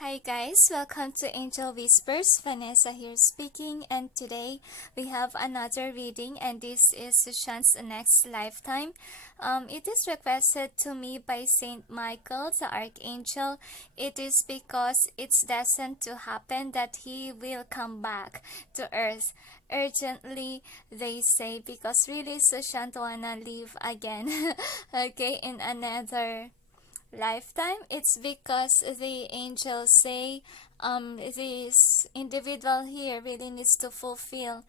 Hi guys, welcome to Angel Whispers. Vanessa here speaking, and today we have another reading, and this is Sushant's next lifetime. It is requested to me by Saint Michael, the Archangel. It is because it's destined to happen that he will come back to Earth urgently, they say, because really Sushant wanna live again. Okay, in another lifetime. It's because the angels say this individual here really needs to fulfill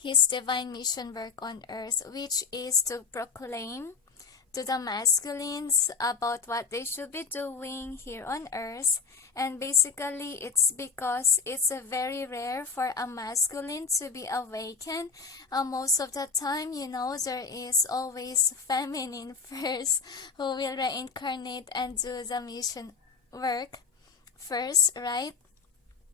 his divine mission work on earth, which is to proclaim to the masculines about what they should be doing here on earth. And basically it's because it's very rare for a masculine to be awakened. Most of the time, there is always feminine first who will reincarnate and do the mission work first, right,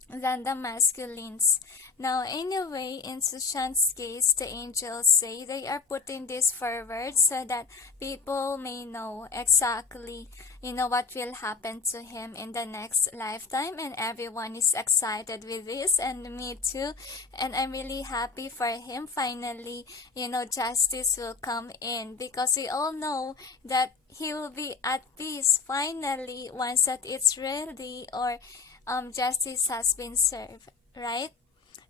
than the masculines. Now, anyway, in Sushant's case, the angels say they are putting this forward so that people may know exactly, what will happen to him in the next lifetime, and everyone is excited with this, and me too. And I'm really happy for him. Finally, justice will come in, because we all know that he will be at peace finally once that it's ready, or justice has been served, right?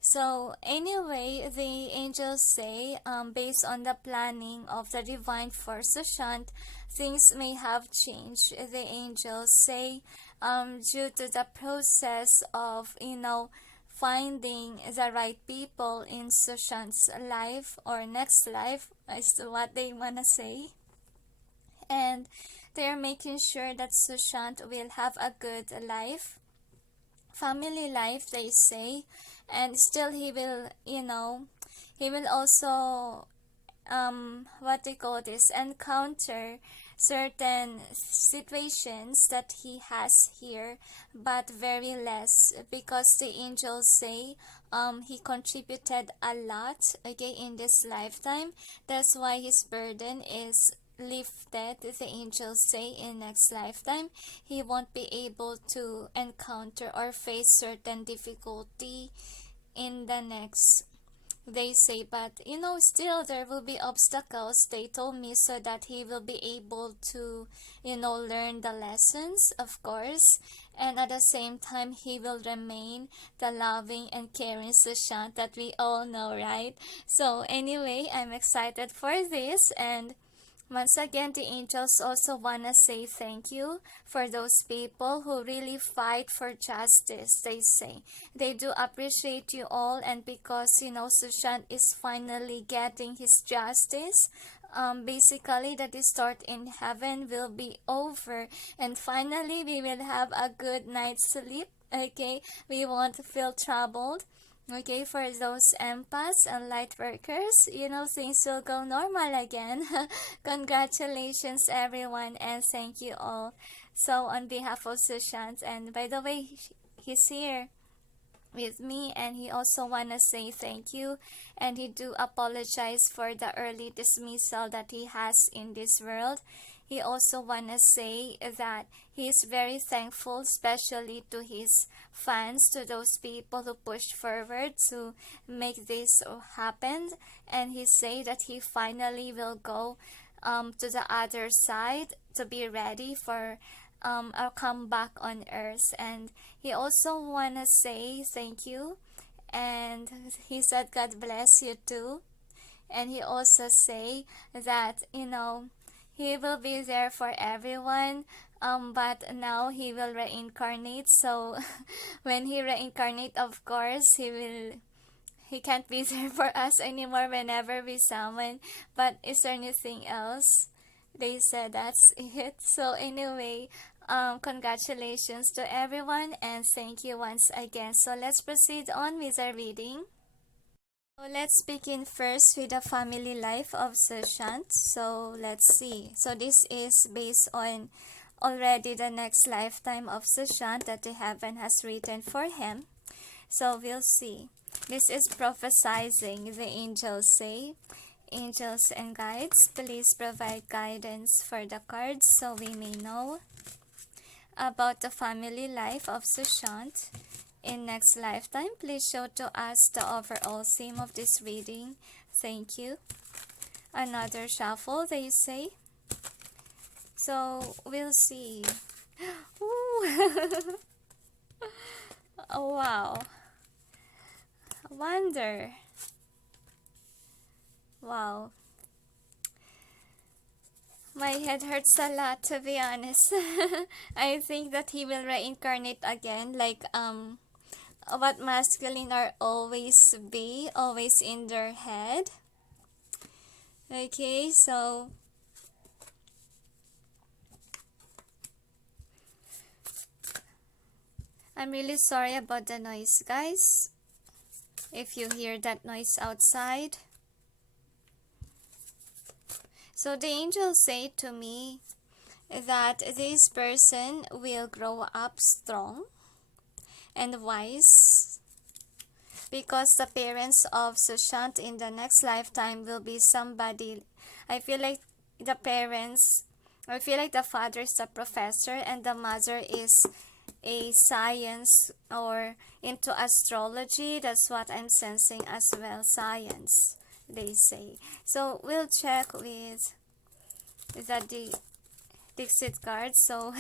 So anyway, the angels say, based on the planning of the divine for Sushant, things may have changed. The angels say, due to the process of, finding the right people in Sushant's life or next life, is what they wanna say. And they're making sure that Sushant will have a good life, family life, they say, and still he will, he will also what they call this, encounter certain situations that he has here, but very less, because the angels say he contributed a lot, okay, in this lifetime. That's why his burden is lifted. The angels say in next lifetime he won't be able to encounter or face certain difficulty in the next, they say. But still there will be obstacles, they told me, so that he will be able to learn the lessons, of course, and at the same time he will remain the loving and caring Sushant that we all know, right? So anyway, I'm excited for this. And once again, the angels also want to say thank you for those people who really fight for justice, they say. They do appreciate you all, and because, Sushant is finally getting his justice, basically the distort in heaven will be over, and finally we will have a good night's sleep, okay? We won't feel troubled. Okay, for those empaths and light workers, things will go normal again. Congratulations, everyone, and thank you all. So, on behalf of Sushant, and by the way, he's here with me, and he also wanna say thank you, and he do apologize for the early dismissal that he has in this world. He also wanna say that he is very thankful, especially to his fans, to those people who pushed forward to make this happen. And he say that he finally will go to the other side to be ready for a comeback on earth. And he also wanna say thank you, and he said God bless you too. And he also say that he will be there for everyone, but now he will reincarnate. So when he reincarnate, of course he can't be there for us anymore whenever we summon. But is there anything else? They said that's it. So anyway, congratulations to everyone, and thank you once again. So let's proceed on with our reading. So let's begin first with the family life of Sushant. So let's see. So this is based on already the next lifetime of Sushant that the heaven has written for him. So we'll see. This is prophesizing, the angels say. Angels and guides, please provide guidance for the cards so we may know. about the family life of Sushant in next lifetime. Please show to us the overall theme of this reading. Thank you. Another shuffle, they say. So we'll see. Ooh. Oh, wow. Wonder. Wow. My head hurts a lot, to be honest. I think that he will reincarnate again, like what masculine are always in their head. Okay, so I'm really sorry about the noise, guys. If you hear that noise outside. So the angels say to me that this person will grow up strong and wise, because the parents of Sushant in the next lifetime will be somebody. I feel like the father is a professor and the mother is a science or into astrology. That's what I'm sensing as well. Science, they say. So we'll check with the DiXit card. So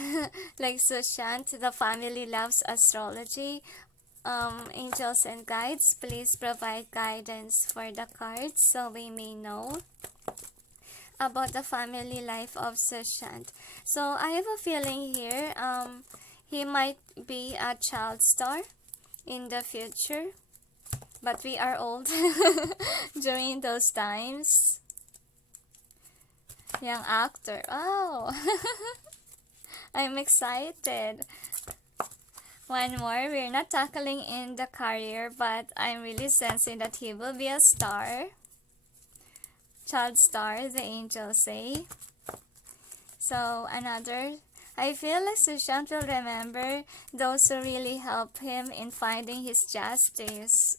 like Sushant, the family loves astrology. Angels and guides, please provide guidance for the cards so we may know about the family life of Sushant. So I have a feeling here he might be a child star in the future, but we are old during those times. Young actor. Oh, I'm excited. One more. We're not tackling in the career, but I'm really sensing that he will be a star. Child star, the angels say. So another. I feel like Sushant will remember those who really help him in finding his justice.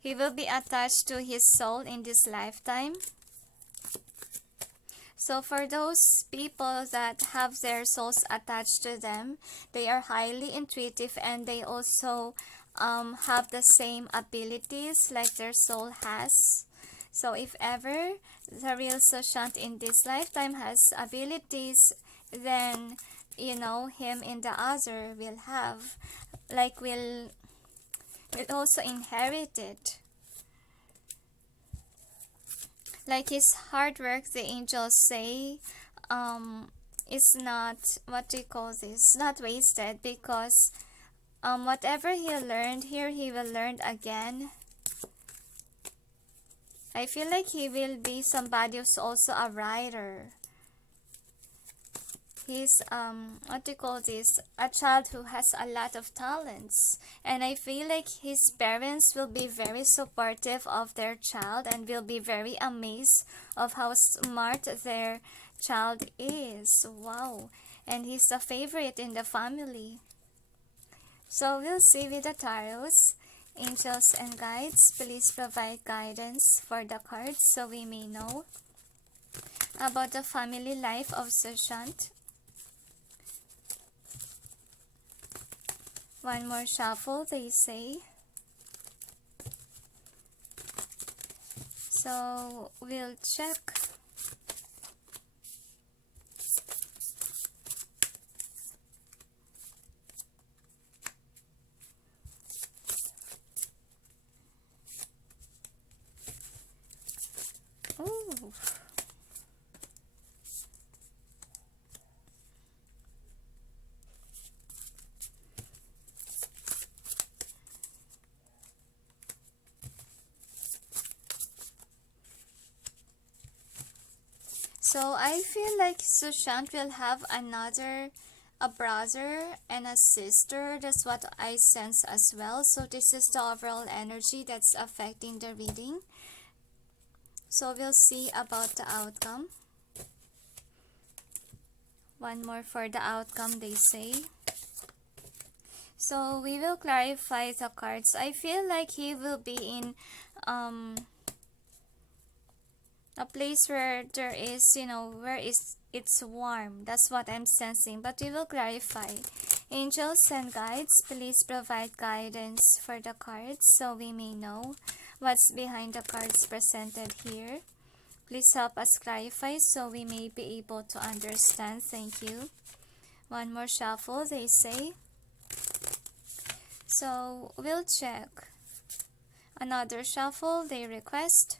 He will be attached to his soul in this lifetime. So for those people that have their souls attached to them, they are highly intuitive and they also have the same abilities like their soul has. So if ever the real Sushant in this lifetime has abilities, then you know him in the other will have, like will also inherit it. Like his hard work, the angels say, is not, what do you call this, not wasted, because whatever he learned here, he will learn again. I feel like he will be somebody who's also a writer. He's what do you call this, a child who has a lot of talents, and I feel like his parents will be very supportive of their child and will be very amazed of how smart their child is. Wow. And he's the favorite in the family. So we'll see with the tarots. Angels and guides, please provide guidance for the cards so we may know about the family life of Sushant. One more shuffle, they say. So we'll check. Ooh. So I feel like Sushant will have a brother and a sister. That's what I sense as well. So this is the overall energy that's affecting the reading. So we'll see about the outcome. One more for the outcome, they say. So we will clarify the cards. I feel like he will be in a place where there is, where is it's warm. That's what I'm sensing, but we will clarify. Angels and guides, please provide guidance for the cards so we may know what's behind the cards presented here. Please help us clarify so we may be able to understand. Thank you. One more shuffle, they say. So we'll check. Another shuffle, they request.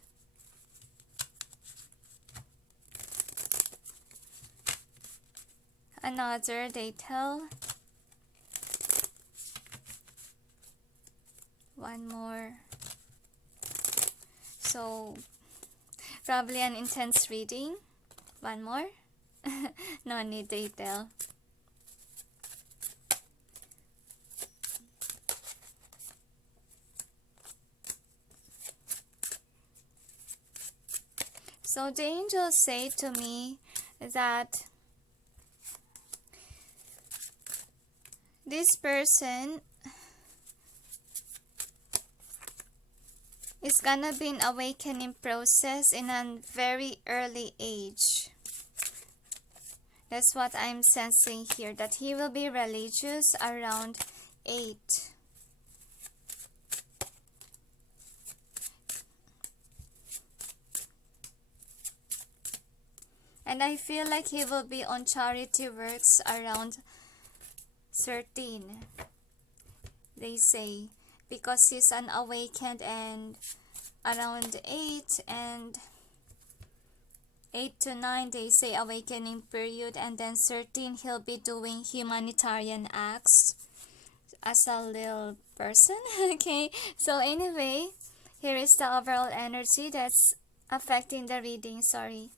Another, they tell. One more. So probably an intense reading. One more. No need, they tell. So the angels say to me that this person is gonna be an awakening process in a very early age. That's what I'm sensing here, that he will be religious around 8. And I feel like he will be on charity works around 13, they say, because he's unawakened, and around 8 and 8 to 9 they say awakening period, and then 13 he'll be doing humanitarian acts as a little person. Okay, so anyway, here is the overall energy that's affecting the reading. Sorry.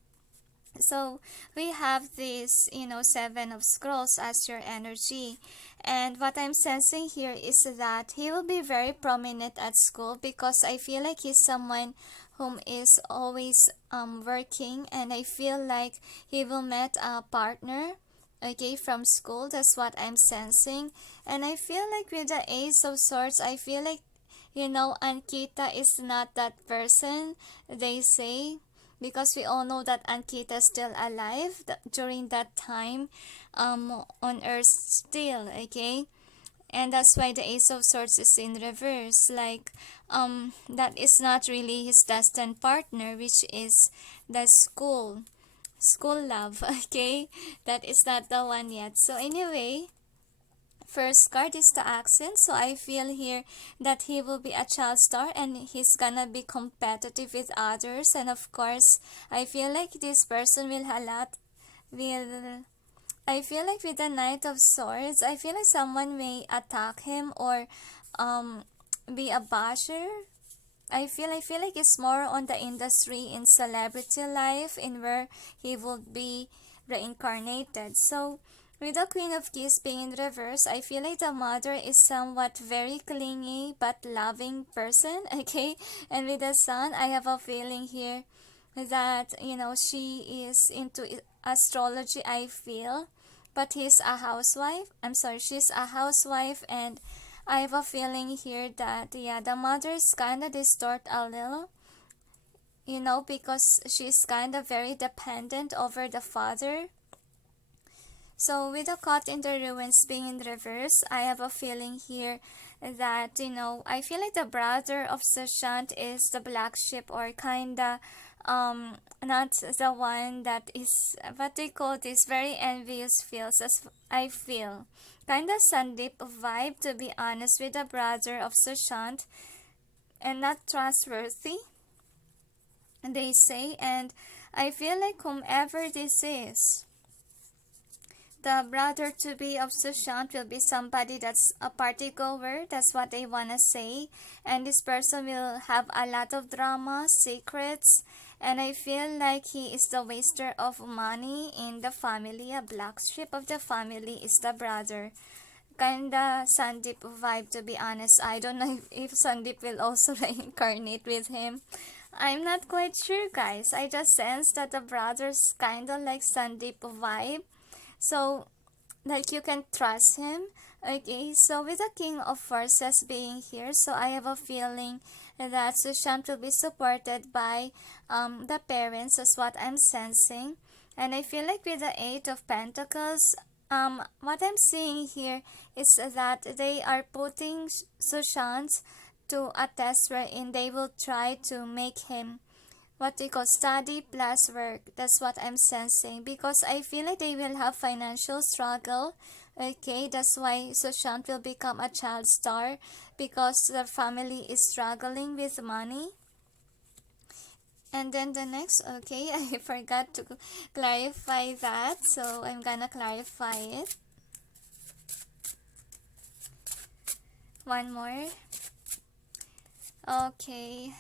So we have this, 7 of scrolls as your energy, and what I'm sensing here is that he will be very prominent at school, because I feel like he's someone whom is always working, and I feel like he will meet a partner, okay, from school. That's what I'm sensing. And I feel like with the Ace of Swords, I feel like, Ankita is not that person, they say, because we all know that Ankita is still alive during that time on Earth still, okay? And that's why the Ace of Swords is in reverse, like that is not really his destined partner, which is the school love, okay? That is not the one yet. So anyway, first card is the accent. So I feel here that he will be a child star, and he's gonna be competitive with others. And of course, I feel like this person will I feel like with the Knight of Swords, I feel like someone may attack him or be a basher. I feel like it's more on the industry in celebrity life, in where he will be reincarnated. So with the Queen of Keys being in reverse, I feel like the mother is somewhat very clingy but loving person, okay? And with the Sun, I have a feeling here that, she is into astrology, I feel. But she's a housewife, and I have a feeling here that, the mother is kind of distort a little, because she's kind of very dependent over the father. So with the Caught in the Ruins being in reverse, I have a feeling here that, I feel like the brother of Sushant is the black sheep, or kinda not the one that is, what they call this, very envious feels, as I feel. Kinda Sandeep vibe, to be honest, with the brother of Sushant, and not trustworthy, they say. And I feel like whomever this is, the brother-to-be of Sushant will be somebody that's a party goer. That's what they want to say. And this person will have a lot of drama, secrets. And I feel like he is the waster of money in the family. A black sheep of the family is the brother. Kinda Sandeep vibe, to be honest. I don't know if Sandeep will also reincarnate with him. I'm not quite sure, guys. I just sense that the brother's kinda like Sandeep vibe. So, like, you can trust him. Okay, so with the King of Forces being here, so I have a feeling that Sushant will be supported by the parents, is what I'm sensing. And I feel like with the Eight of Pentacles, what I'm seeing here is that they are putting Sushant to a test wherein they will try to make him what we call study plus work. That's what I'm sensing, because I feel like they will have financial struggle. Okay, that's why Sushant will become a child star, because their family is struggling with money. And then the next, okay, I forgot to clarify that, so I'm gonna clarify it. One more. Okay.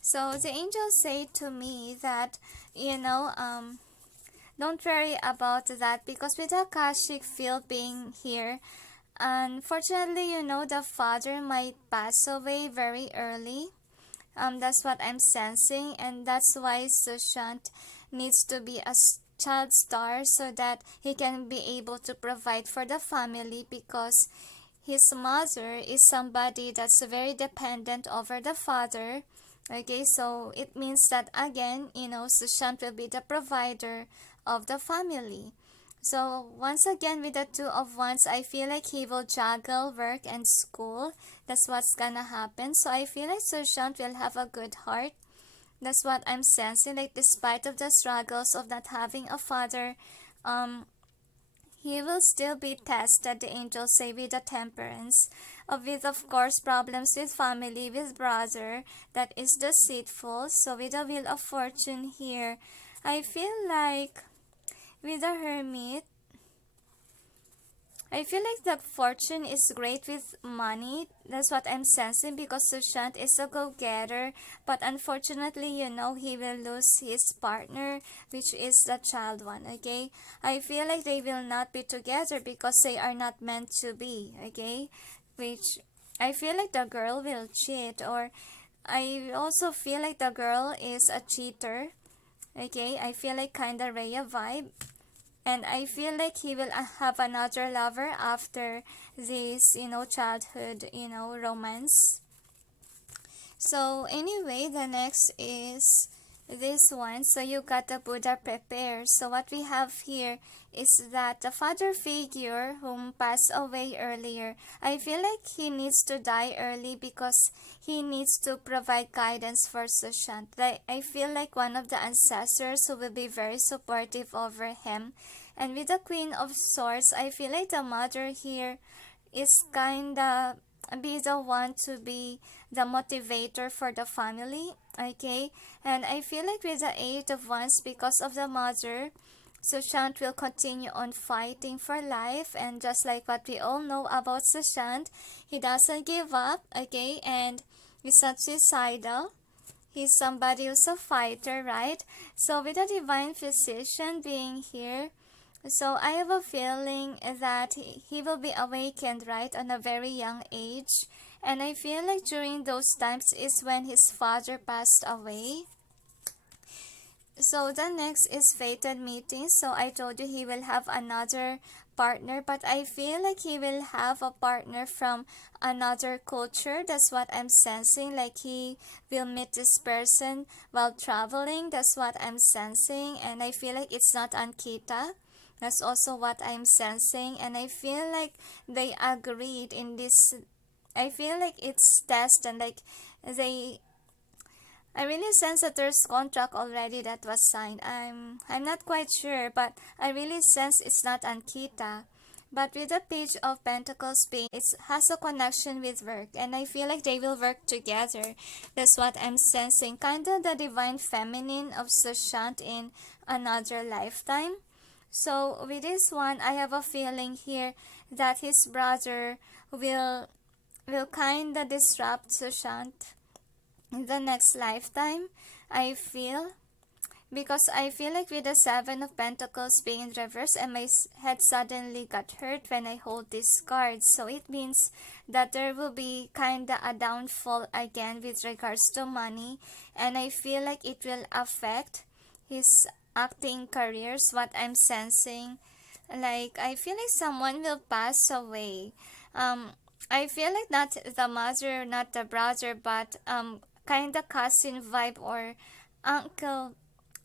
So the angels say to me that, don't worry about that, because with the Akashic field being here, unfortunately, the father might pass away very early. That's what I'm sensing, and that's why Sushant needs to be a child star so that he can be able to provide for the family, because his mother is somebody that's very dependent over the father. Okay, so it means that again, Sushant will be the provider of the family. So once again, with the Two of Wands, I feel like he will juggle work and school. That's what's gonna happen. So I feel like Sushant will have a good heart. That's what I'm sensing. Like, despite of the struggles of not having a father, he will still be tested, the angels say, with the temperance. With, of course, problems with family, with brother, that is deceitful. So with the Wheel of Fortune here, I feel like with the Hermit, I feel like the fortune is great with money. That's what I'm sensing, because Sushant is a go-getter. But unfortunately, he will lose his partner, which is the child one, okay? I feel like they will not be together because they are not meant to be, okay? Which I feel like the girl will cheat, or I also feel like the girl is a cheater, okay? I feel like kinda Rhea vibe. And I feel like he will have another lover after this, childhood, romance. So anyway, the next is this one. So you got the Buddha prepared. So what we have here is that the father figure whom passed away earlier, I feel like he needs to die early because he needs to provide guidance for Sushant. Like, I feel like one of the ancestors who will be very supportive over him. And with the Queen of Swords, I feel like the mother here is kinda be the one to be the motivator for the family, okay? And I feel like with the Eight of Wands, because of the mother, Sushant will continue on fighting for life. And just like what we all know about Sushant, he doesn't give up, okay? And he's not suicidal. He's somebody who's a fighter, right? So with the Divine Physician being here, so I have a feeling that he will be awakened, right, on a very young age. And I feel like during those times is when his father passed away. So the next is fated meeting. So I told you he will have another partner, but I feel like he will have a partner from another culture. That's what I'm sensing. Like, he will meet this person while traveling. That's what I'm sensing. And I feel like it's not Ankita. That's also what I'm sensing. And I feel like they agreed in this. I feel like it's test, and like I really sense that there's contract already that was signed. I'm not quite sure, but I really sense it's not Ankita. But with the Page of Pentacles being, it has a connection with work, and I feel like they will work together. That's what I'm sensing. Kinda the divine feminine of Sushant in another lifetime. So with this one, I have a feeling here that his brother will kinda disrupt Sushant in the next lifetime, I feel. Because I feel like with the Seven of Pentacles being in reverse, and my head suddenly got hurt when I hold this card. So it means that there will be kinda a downfall again with regards to money. And I feel like it will affect his acting careers, what I'm sensing. Like, I feel like someone will pass away. I feel like not the mother, not the brother, but kind of cousin vibe or uncle.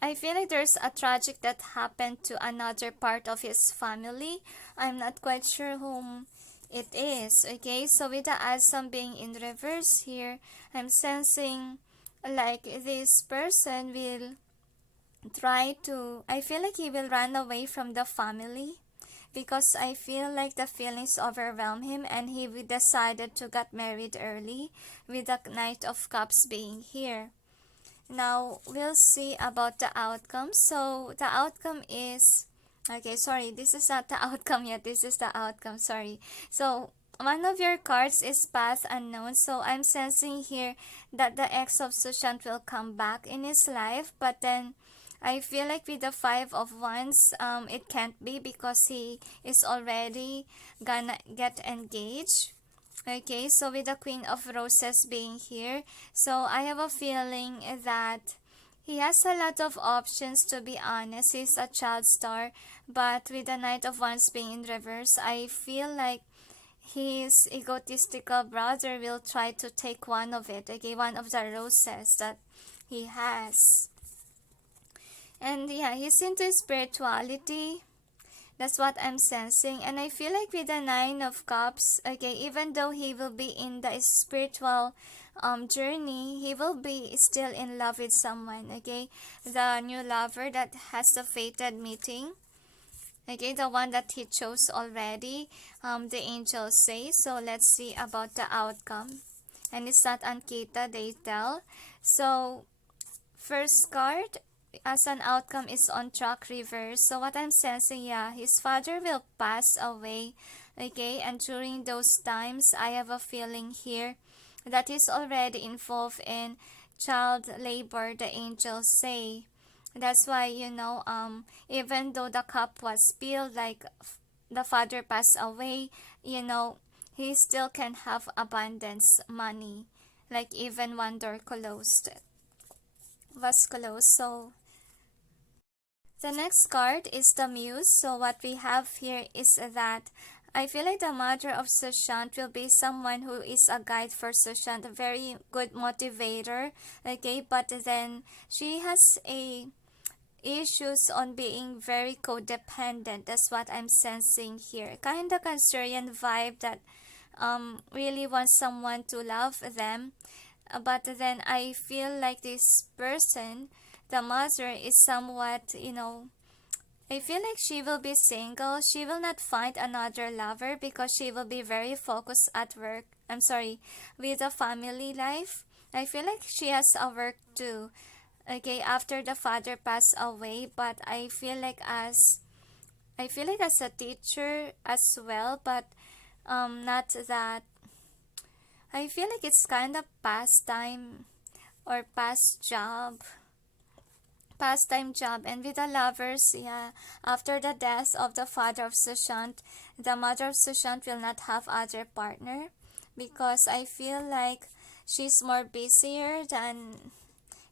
I feel like there's a tragic that happened to another part of his family. I'm not quite sure whom it is. Okay, so with the Asam being in reverse here, I'm sensing like this person will try to, I feel like he will run away from the family because I feel like the feelings overwhelm him and he decided to get married early with the Knight of Cups being here. Now we'll see about the outcome. So the outcome is, okay, sorry, this is not the outcome yet, this is the outcome, sorry. So one of your cards is path unknown, so I'm sensing here that the ex of Sushant will come back in his life, but then I feel like with the Five of Wands, it can't be because he is already gonna get engaged. Okay, so with the Queen of Roses being here, so I have a feeling that he has a lot of options, to be honest. He's a child star, but with the Knight of Wands being in reverse, I feel like his egotistical brother will try to take one of it, okay, one of the roses that he has. And yeah, he's into spirituality. That's what I'm sensing. And I feel like with the Nine of Cups, okay, even though he will be in the spiritual journey, he will be still in love with someone, okay? The new lover that has the fated meeting, okay, the one that he chose already, the angels say. So let's see about the outcome. And it's not Ankita, they tell. So first card as an outcome is on track reverse. So what I'm sensing, yeah, his father will pass away, okay, and during those times I have a feeling here that he's already involved in child labor, the angels say. That's why, you know, even though the cup was spilled, like the father passed away, you know, he still can have abundance money, like even one door closed was closed. So the next card is the Muse. So what we have here is that I feel like the mother of Sushant will be someone who is a guide for Sushant, a very good motivator, okay, but then she has a issues on being very codependent. That's what I'm sensing here. Kind of Cancerian vibe that really wants someone to love them. But then I feel like this person, the mother, is somewhat, you know, I feel like she will be single. She will not find another lover because she will be very focused at work. I'm sorry, with the family life. I feel like she has a work too. Okay, after the father passed away, but I feel like as a teacher as well, but not that. I feel like it's kind of pastime or pastime job. And with the lovers, yeah, after the death of the father of Sushant, the mother of Sushant will not have other partner because I feel like she's more busier than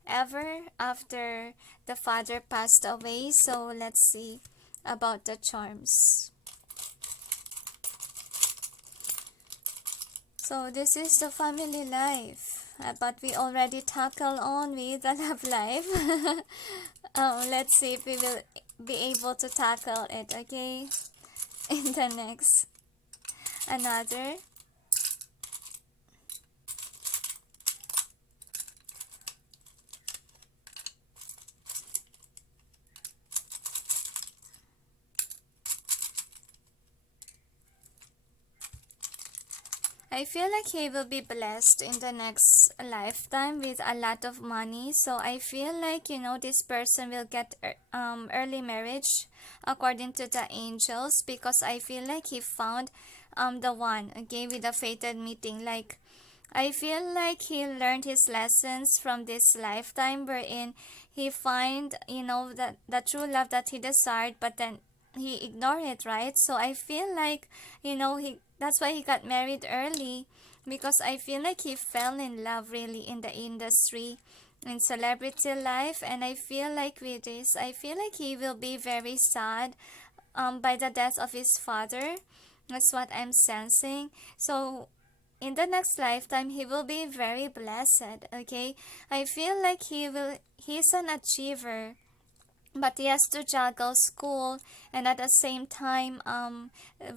ever after the father passed away. So let's see about the charms. So this is the family life, but we already tackled on with the love life. Let's see if we will be able to tackle it, okay, in the next another. I feel like he will be blessed in the next lifetime with a lot of money. So I feel like, you know, this person will get early marriage according to the angels because I feel like he found the one, okay, with the fated meeting. Like I feel like he learned his lessons from this lifetime wherein he find, you know, that the true love that he desired, but then he ignored it, right? So I feel like, you know, that's why he got married early because I feel like he fell in love really in the industry, in celebrity life. And I feel like with this, I feel like he will be very sad by the death of his father. That's what I'm sensing. So in the next lifetime he will be very blessed. Okay, I feel like he's an achiever, but he has to juggle school and at the same time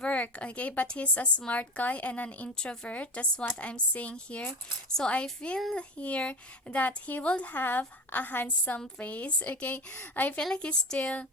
work. Okay, but he's a smart guy and an introvert. That's what I'm seeing here. So I feel here that he will have a handsome face. Okay, I feel like he's still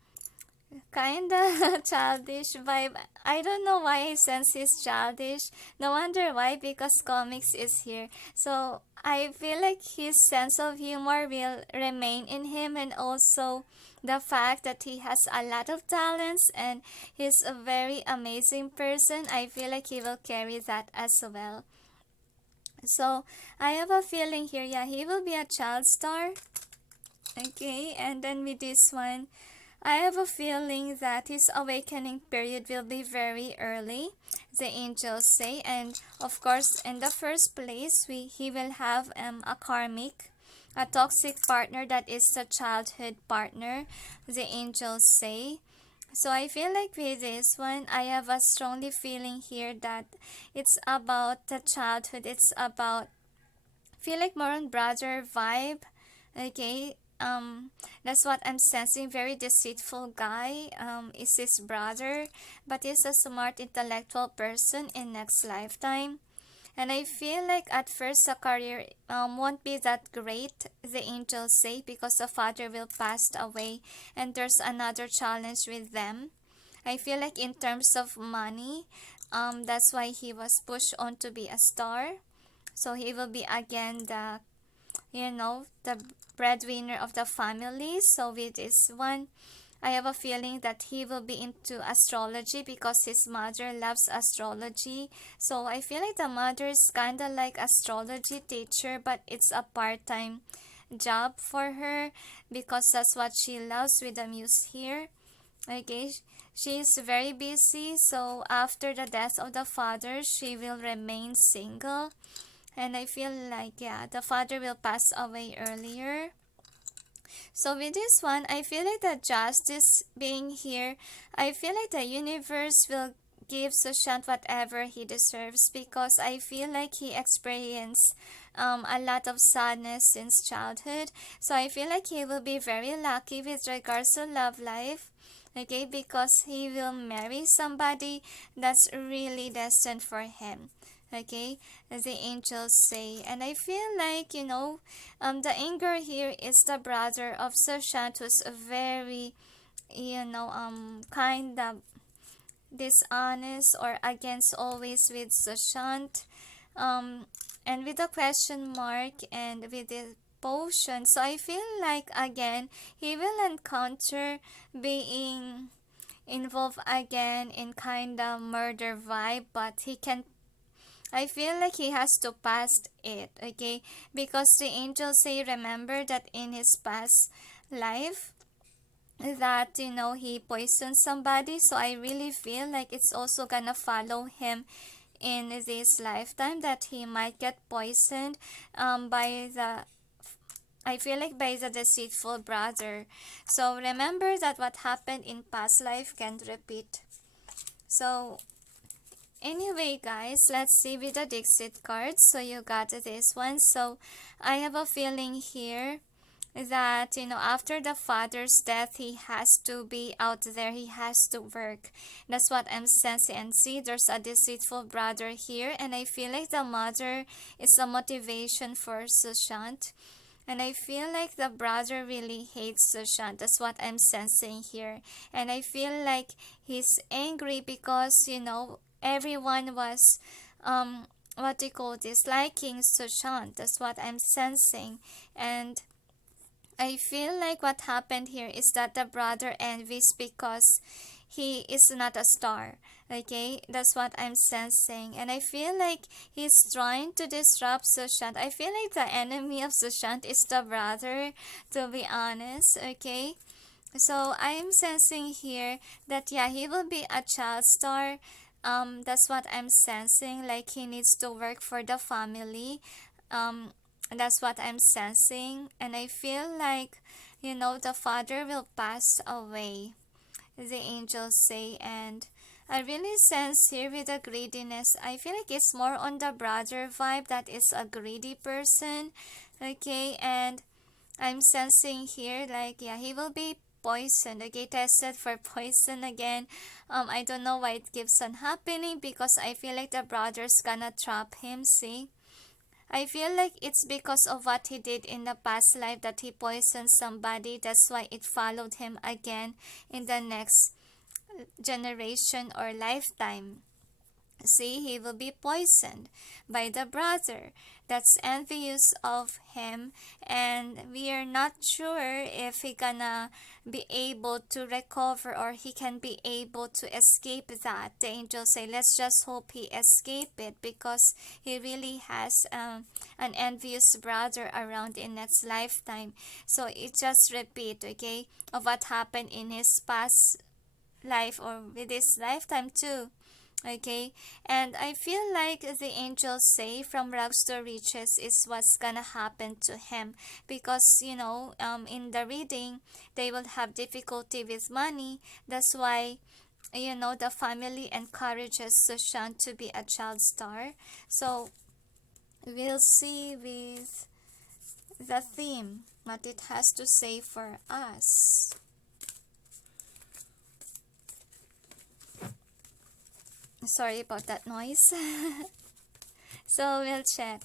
kinda childish vibe. I don't know why I sense he's childish. No wonder why, because comics is here. So I feel like his sense of humor will remain in him, and also the fact that he has a lot of talents and he's a very amazing person. I feel like he will carry that as well. So I have a feeling here, yeah, he will be a child star. Okay, and then with this one, I have a feeling that his awakening period will be very early, the angels say. And of course, in the first place, he will have a karmic, a toxic partner that is the childhood partner, the angels say. So I feel like with this one, I have a strongly feeling here that it's about the childhood. It's about, feel like more on brother vibe. Okay, that's what I'm sensing. Very deceitful guy is his brother, but he's a smart intellectual person in next lifetime. And I feel like at first the career won't be that great, the angels say, because the father will pass away and there's another challenge with them. I feel like in terms of money, that's why he was pushed on to be a star. So he will be again the, the breadwinner of the family. So with this one, I have a feeling that he will be into astrology because his mother loves astrology. So I feel like the mother is kind of like astrology teacher, but it's a part-time job for her because that's what she loves with the muse here. Okay, she's very busy. So after the death of the father, she will remain single. And I feel like, yeah, the father will pass away earlier. So with this one, I feel like the justice being here, I feel like the universe will give Sushant whatever he deserves, because I feel like he experienced a lot of sadness since childhood. So I feel like he will be very lucky with regards to love life. Okay, because he will marry somebody that's really destined for him. Okay, as the angels say. And I feel like, the anger here is the brother of Sushant, who's very, kind of dishonest or against always with Sushant, and with the question mark and with the potion. So I feel like again he will encounter being involved again in kind of murder vibe, but he can, I feel like he has to pass it. Okay, because the angels say, remember that in his past life that he poisoned somebody. So I really feel like it's also gonna follow him in this lifetime, that he might get poisoned by the, I feel like, by the deceitful brother. So remember that what happened in past life can't repeat. So anyway, guys, let's see with the DiXit cards. So you got this one. So I have a feeling here that after the father's death, he has to be out there, he has to work. That's what I'm sensing. And see, there's a deceitful brother here, and I feel like the mother is a motivation for Sushant. And I feel like the brother really hates Sushant. That's what I'm sensing here. And I feel like he's angry because everyone was what do you call this, liking Sushant. That's what I'm sensing. And I feel like what happened here is that the brother envies because he is not a star. Okay, that's what I'm sensing. And I feel like he's trying to disrupt Sushant. I feel like the enemy of Sushant is the brother, to be honest. Okay, so I'm sensing here that, yeah, he will be a child star. That's what I'm sensing. Like, he needs to work for the family. That's what I'm sensing. And I feel like, the father will pass away, the angels say. And I really sense here with the greediness, I feel like it's more on the brother vibe that is a greedy person. Okay, and I'm sensing here like, yeah, he will be poisoned. Okay, tested for poison again. I don't know why it keeps on happening, because I feel like the brother's gonna trap him. See, I feel like it's because of what he did in the past life that he poisoned somebody. That's why it followed him again in the next generation or lifetime. See, he will be poisoned by the brother that's envious of him, and we are not sure if he gonna be able to recover, or he can be able to escape that. The angels say, let's just hope he escape it, because he really has an envious brother around in next lifetime. So it just repeat, okay, of what happened in his past life or with this lifetime too. Okay, and I feel like the angels say from rags to riches is what's gonna happen to him, because in the reading they will have difficulty with money. That's why the family encourages Sushant to be a child star. So we'll see with the theme what it has to say for us. Sorry about that noise. So we'll check.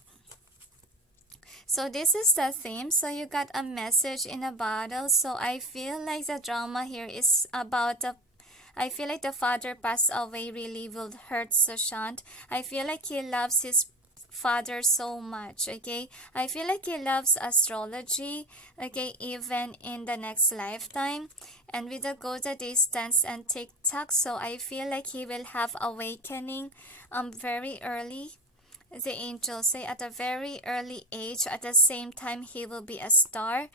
So this is the theme. So you got a message in a bottle. So I feel like the drama here is about I feel like the father passed away really will hurt Sushant. I feel like he loves his father so much. Okay, I feel like he loves astrology. Okay, even in the next lifetime. And with the go the distance and TikTok, so I feel like he will have awakening very early. The angels say at a very early age. At the same time, he will be a star.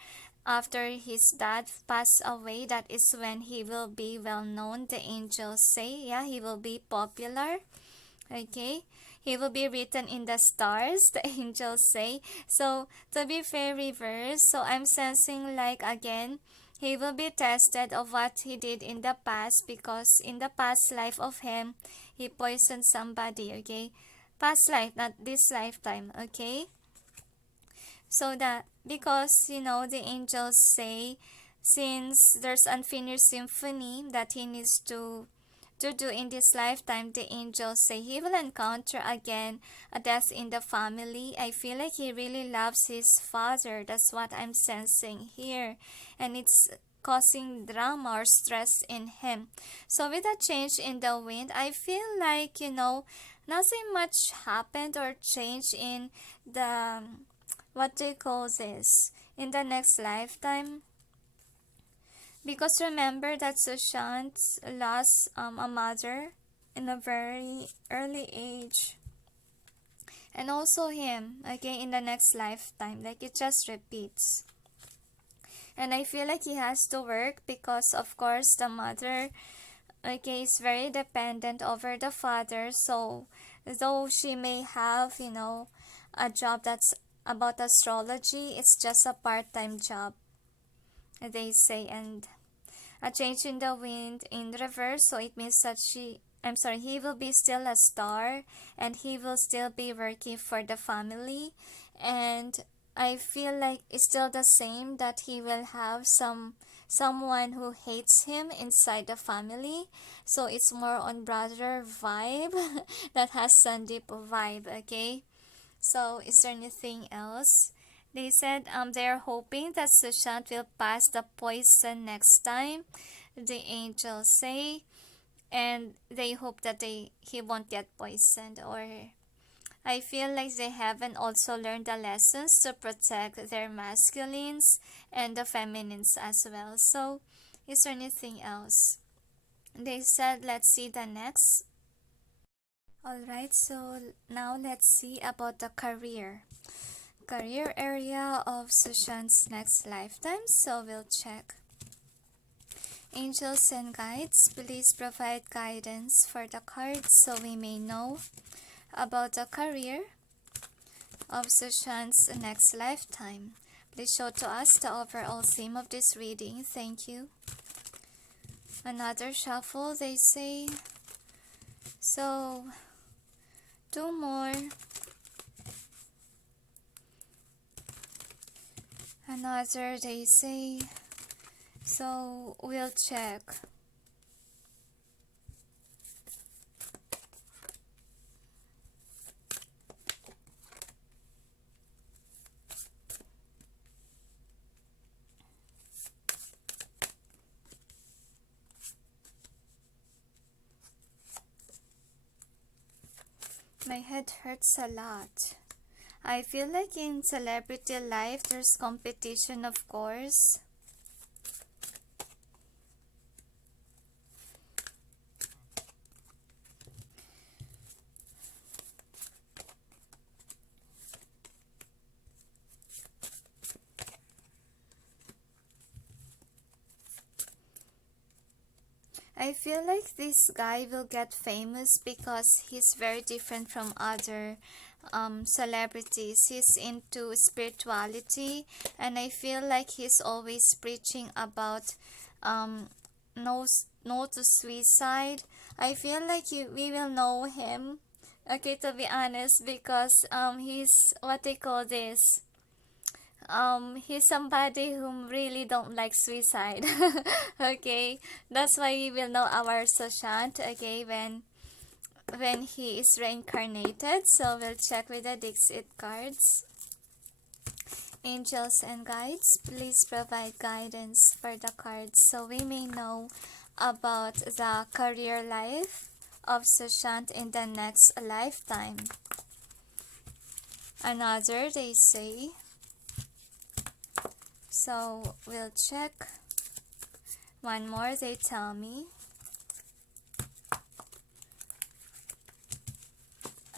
After his dad passed away, that is when he will be well known. The angels say, yeah, he will be popular. Okay, he will be written in the stars, the angels say. So to be fair, reverse, so I'm sensing like again he will be tested of what he did in the past, because in the past life of him he poisoned somebody. Okay, past life, not this lifetime. Okay, so that because the angels say, since there's unfinished symphony that he needs to do in this lifetime, the angels say he will encounter again a death in the family. I feel like he really loves his father. That's what I'm sensing here. And it's causing drama or stress in him. So with a change in the wind, I feel like, nothing much happened or changed in the, what do you call this, in the next lifetime. Because remember that Sushant lost a mother in a very early age. And also him, okay, in the next lifetime. Like it just repeats. And I feel like he has to work because, of course, the mother, okay, is very dependent over the father. So, though she may have, a job that's about astrology, it's just a part-time job, they say. And a change in the wind in reverse, so it means that he will be still a star, and he will still be working for the family. And I feel like it's still the same, that he will have someone who hates him inside the family. So it's more on brother vibe that has Sandeep vibe. Okay, so is there anything else? They said they're hoping that Sushant will pass the poison next time, the angels say, and they hope that he won't get poisoned. Or I feel like they haven't also learned the lessons to protect their masculines and the feminines as well. So is there anything else? They said let's see the next. Alright, so now let's see about the career area of Sushant's next lifetime. So we'll check. Angels and guides, please provide guidance for the cards so we may know about the career of Sushant's next lifetime. Please show to us the overall theme of this reading. Thank you. Another shuffle, they say. So, two more. Another, they say. So, we'll check. My head hurts a lot. I feel like in celebrity life, there's competition, of course. I feel like this guy will get famous because he's very different from other celebrities. He's into spirituality, and I feel like he's always preaching about um, no, no to suicide. I feel like we will know him, okay, to be honest, because he's, what they call this, he's somebody whom really don't like suicide. Okay, that's why we will know our Sushant, okay, when he is reincarnated. So we'll check with the DiXit cards. Angels and guides, please provide guidance for the cards so we may know about the career life of Sushant in the next lifetime. Another, they say. So we'll check. One more, they tell me.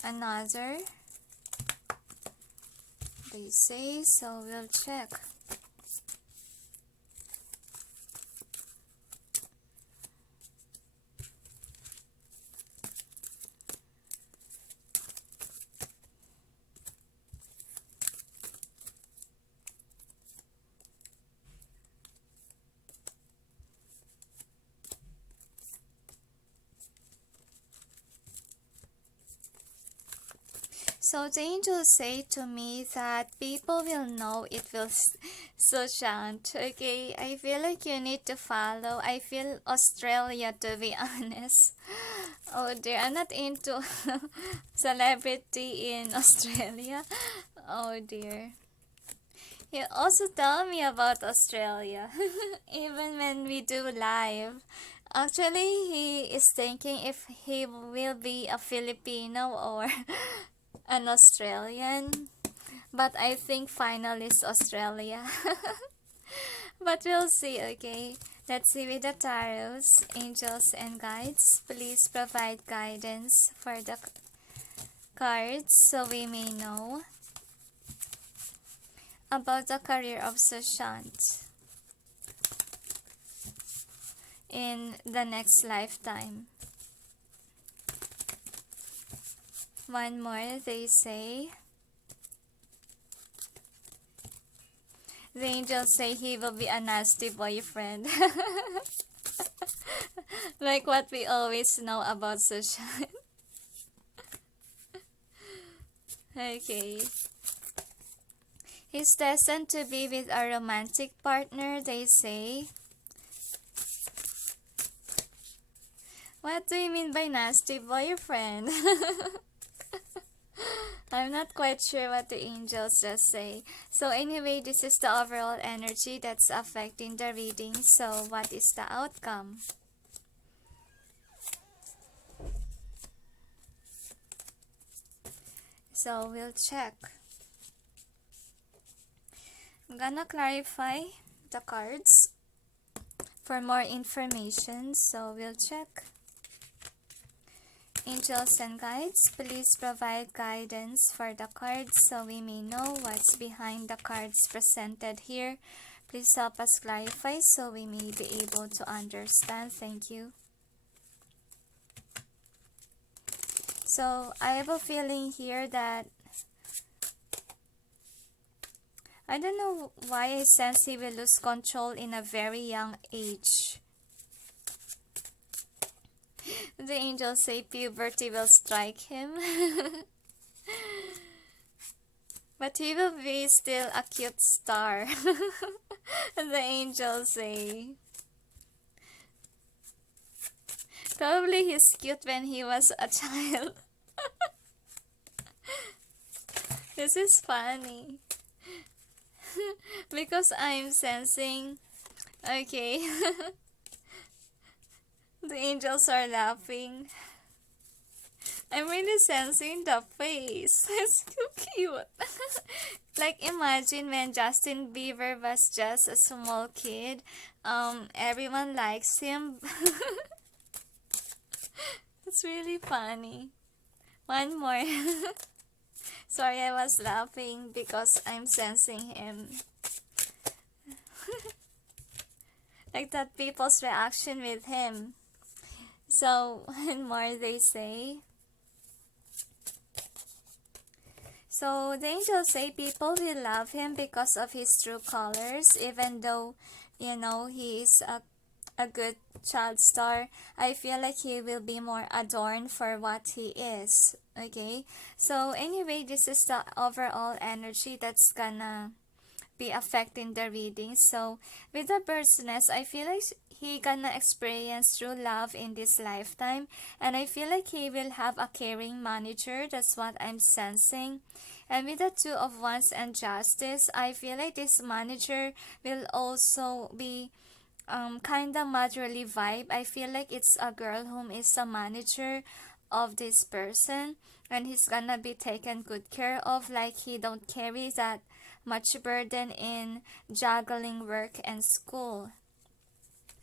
Another, they say. So we'll check. So the angels say to me that people will know it will Sushant. Okay, I feel like you need to follow. I feel Australia, to be honest. Oh dear, I'm not into celebrity in Australia. Oh dear. You also tell me about Australia, even when we do live. Actually, he is thinking if he will be a Filipino or an Australian, but I think final is Australia. But we'll see, okay? Let's see with the tarots, angels and guides. Please provide guidance for the cards so we may know about the career of Sushant in the next lifetime. One more, they say. The angels say he will be a nasty boyfriend. Like what we always know about Sushant. Okay. He's destined to be with a romantic partner, they say. What do you mean by nasty boyfriend? I'm not quite sure what the angels just say. So anyway, this is the overall energy that's affecting the reading. So what is the outcome? So we'll check. I'm gonna clarify the cards for more information. So we'll check. Angels and guides, please provide guidance for the cards so we may know what's behind the cards presented here. Please help us clarify so we may be able to understand. Thank you. So I have a feeling here that I don't know why I sense he will lose control in a very young age. The angels say puberty will strike him. But he will be still a cute star. The angels say. Probably he's cute when he was a child. This is funny. Because I'm sensing. Okay. The angels are laughing. I'm really sensing the face. It's too cute. Like imagine when Justin Bieber was just a small kid. Everyone likes him. It's really funny. One more. Sorry, I was laughing because I'm sensing him. Like that people's reaction with him. So, one more they say. So, the angels say people will love him because of his true colors, even though, he is a good child star. I feel like he will be more adorned for what he is. Okay? So, anyway, this is the overall energy that's gonna be affecting the reading. So, with the bird's nest, I feel like he gonna experience true love in this lifetime, and I feel like he will have a caring manager. That's what I'm sensing. And with the Two of Wands and Justice, I feel like this manager will also be kind of motherly vibe. I feel like it's a girl whom is a manager of this person, and he's gonna be taken good care of, like he don't carry that much burden in juggling work and school.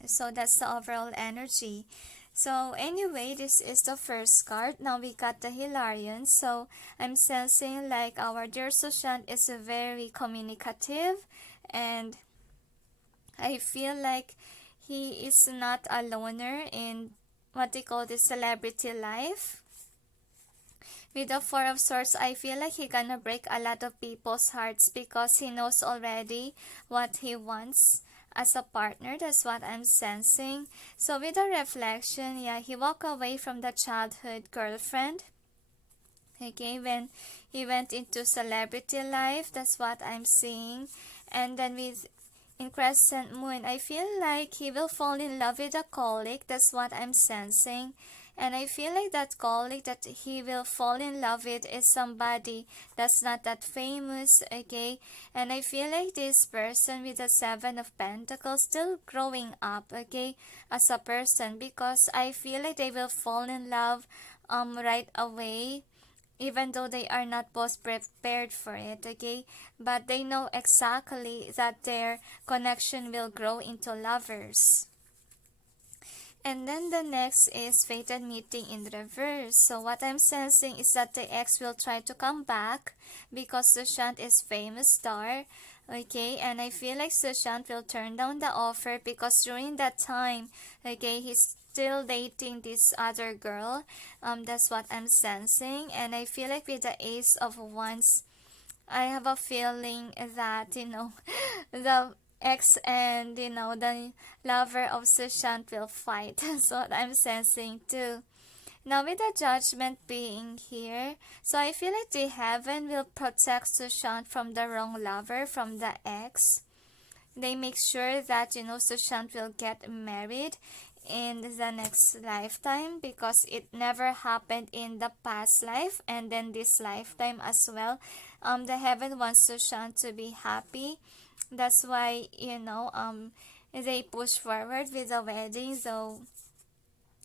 So that's the overall energy. So anyway, this is the first card. Now we got the Hilarion. So I'm sensing like our dear Sushant is very communicative, and I feel like he is not a loner in what they call the celebrity life. With the Four of Swords, I feel like he gonna break a lot of people's hearts because he knows already what he wants as a partner. That's what I'm sensing. So with the reflection, yeah, he walked away from the childhood girlfriend. Okay, when he went into celebrity life, that's what I'm seeing. And then with in Crescent Moon, I feel like he will fall in love with a colleague. That's what I'm sensing. And I feel like that colleague that he will fall in love with is somebody that's not that famous, okay? And I feel like this person with the Seven of Pentacles still growing up, okay, as a person, because I feel like they will fall in love right away, even though they are not both prepared for it, okay? But they know exactly that their connection will grow into lovers. And then the next is Fated Meeting in Reverse. So what I'm sensing is that the ex will try to come back because Sushant is famous star. Okay, and I feel like Sushant will turn down the offer because during that time, okay, he's still dating this other girl. That's what I'm sensing. And I feel like with the Ace of Wands, I have a feeling that, the ex and the lover of Sushant will fight. That's what I'm sensing too. Now with the Judgment being here, so I feel like the heaven will protect Sushant from the wrong lover, from the ex. They make sure that Sushant will get married in the next lifetime because it never happened in the past life, and then this lifetime as well. The heaven wants Sushant to be happy. That's why they push forward with the wedding. So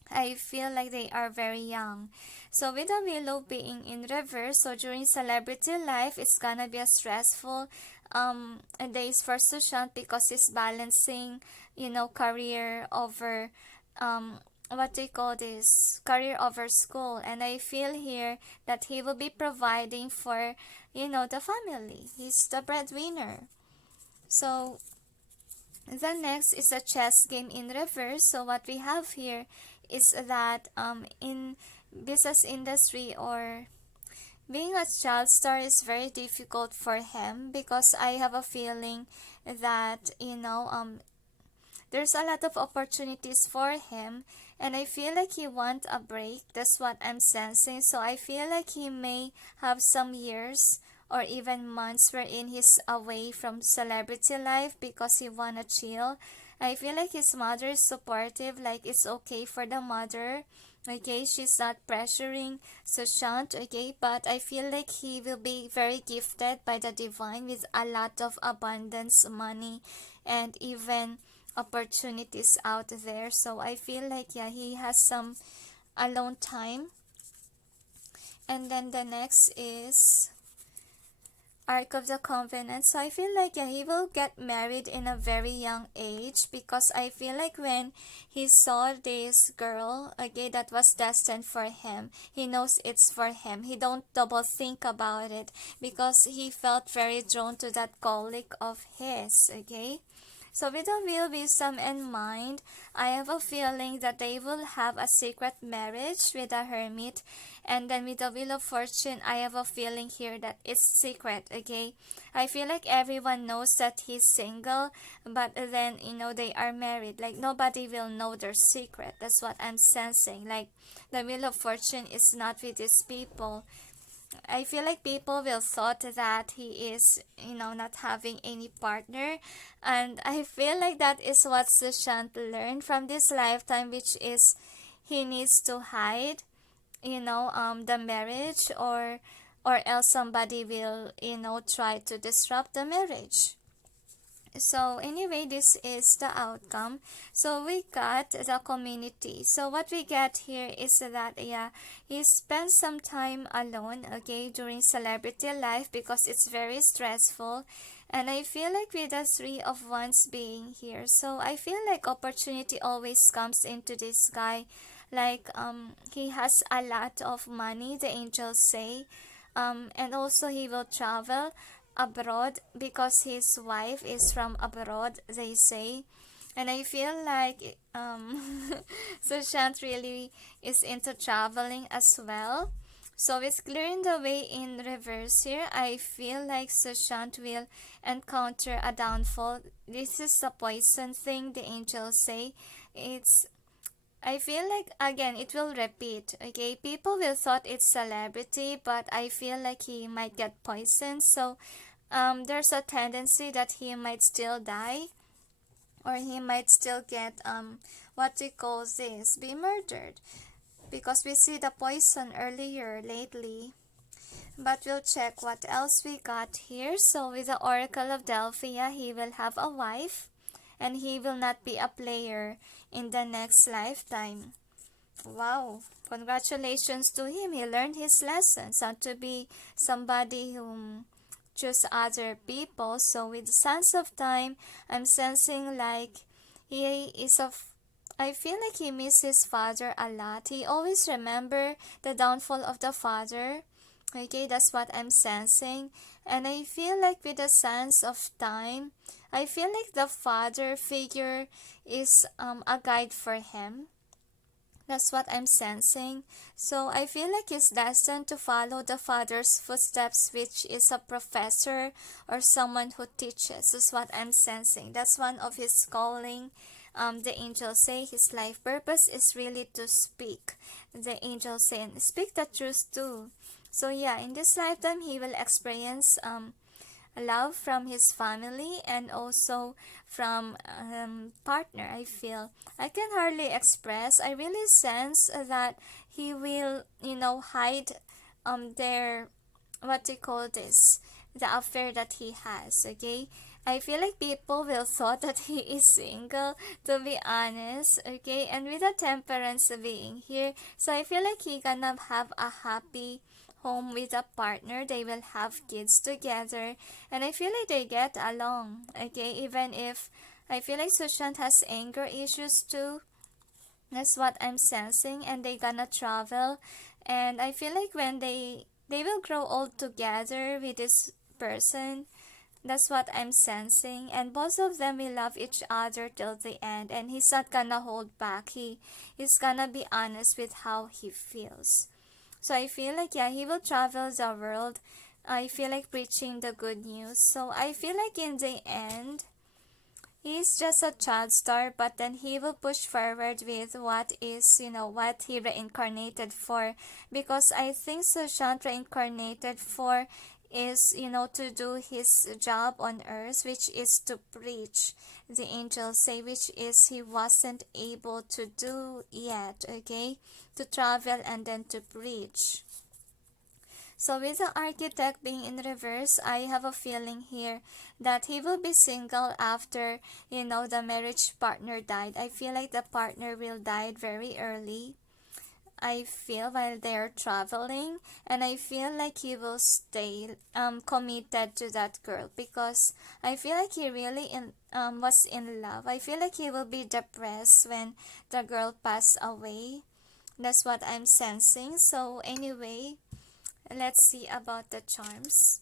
I feel like they are very young. So with the Willow being in reverse, so during celebrity life, it's gonna be a stressful days for Sushant because he's balancing, career over what they call this, career over school. And I feel here that he will be providing for the family. He's the breadwinner. So the next is a chess game in reverse. So what we have here is that in business industry or being a child star is very difficult for him because I have a feeling that there's a lot of opportunities for him And I feel like he want a break. That's what I'm sensing. So I feel like he may have some years or even months wherein he's away from celebrity life because he wanna chill. I feel like his mother is supportive, like it's okay for the mother. Okay, she's not pressuring Sushant, okay, but I feel like he will be very gifted by the divine with a lot of abundance, money, and even opportunities out there. So I feel like, yeah, he has some alone time. And then the next is Ark of the Covenant. So I feel like, yeah, he will get married in a very young age, because I feel like when he saw this girl, okay, that was destined for him, he knows it's for him. He don't double think about it, because he felt very drawn to that colleague of his, okay. So with the will, wisdom, and mind, I have a feeling that they will have a secret marriage with a hermit. And then with the wheel of fortune, I have a feeling here that it's secret, okay? I feel like everyone knows that he's single, but then, they are married. Like, nobody will know their secret. That's what I'm sensing. Like, the wheel of fortune is not with these people. I feel like people will thought that he is, not having any partner. And I feel like that is what Sushant learned from this lifetime, which is he needs to hide, the marriage, or else somebody will, try to disrupt the marriage. So anyway, this is the outcome. So we got the community. So what we get here is that, yeah, he spent some time alone, okay, during celebrity life, because it's very stressful. And I feel like with the Three of Wands being here, so I feel like opportunity always comes into this guy. Like, he has a lot of money, the angels say. And also he will travel abroad because his wife is from abroad, they say. And I feel like Sushant really is into traveling as well. So it's clearing the way in reverse here. I feel like Sushant will encounter a downfall. This is the poison thing, the angels say. I feel like, again, it will repeat, okay? People will thought it's celebrity, but I feel like he might get poisoned. So there's a tendency that he might still die, or he might still get, what we call this, be murdered. Because we see the poison earlier lately. But we'll check what else we got here. So with the Oracle of Delphia, he will have a wife, and he will not be a player in the next lifetime. Wow, congratulations to him. He learned his lessons, not to be somebody who choose other people. So with Sands of Time, I'm sensing like he is I feel like he misses his father a lot. He always remember the downfall of the father. Okay, that's what I'm sensing. And I feel like with the Sands of Time, I feel like the father figure is a guide for him. That's what I'm sensing. So I feel like he's destined to follow the father's footsteps, which is a professor or someone who teaches. That's what I'm sensing. That's one of his calling. The angels say his life purpose is really to speak. The angels say, and speak the truth too. So yeah, in this lifetime, he will experience love from his family and also from partner. I feel I can hardly express. I really sense that he will, hide their, what they call this, the affair that he has. Okay, I feel like people will thought that he is single, to be honest. Okay, and with the Temperance being here, so I feel like he gonna have a happy home with a partner. They will have kids together, and I feel like they get along. Okay, even if I feel like Sushant has anger issues too. That's what I'm sensing, and they gonna travel, and I feel like when they will grow old together with this person. That's what I'm sensing, and both of them will love each other till the end, and he's not gonna hold back. He's gonna be honest with how he feels. So I feel like, yeah, he will travel the world. I feel like preaching the good news. So I feel like in the end, he's just a child star, but then he will push forward with what is, what he reincarnated for. Because I think Sushant reincarnated for is, to do his job on earth, which is to preach. The angels say, which is he wasn't able to do yet, okay? To travel and then to preach. So with the architect being in reverse, I have a feeling here that he will be single after, the marriage partner died. I feel like the partner will die very early. I feel while they're traveling, and I feel like he will stay committed to that girl, because I feel like he really was in love. I feel like he will be depressed when the girl passed away. That's what I'm sensing. So anyway, let's see about the charms.